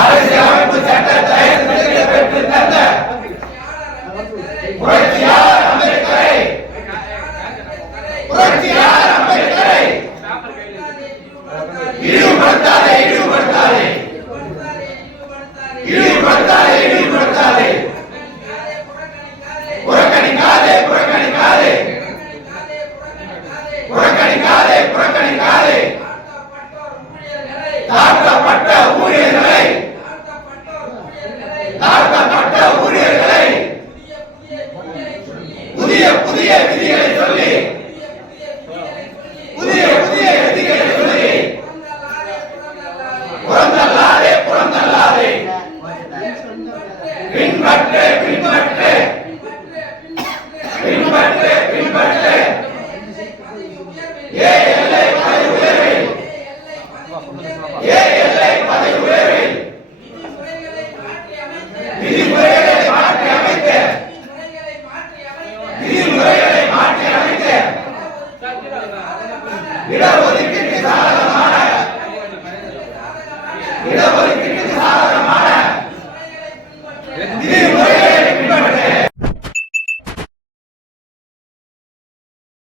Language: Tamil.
அரசியலமைப்பு சட்டத்தை பெற்று தந்த புரட்சியாளர் அம்பேத்கரை இழிவுபடுத்தாதே இழிவுபடுத்தாதே இழிவுபடுத்தாதே இழிவுபடுத்தாதே புறக்கணிக்காதே புறக்கணிக்காதே புறக்கணிக்காதே புறக்கணிக்காதே தாழ்த்தப்பட்ட ஊழியர்களை தாழ்த்தப்பட்ட ஊழியர்களை புதிய புதிய விதிகளை சொல்லி புதிய புதிய விதிகளை சொல்லி புறந்தள்ளாதே புறந்தள்ளாதே பின்பற்று பின்பற்று பின்பற்று பின்பற்று ஏ எல்லை பதவி உயர்வில் ஏ எல்லை பதவி உயர்வில் விதிமுறைகளை மாற்றி அமைக்க விதிமுறைகளை மாற்றி அமைக்க இடஒதுக்கீட்டு சாதகமான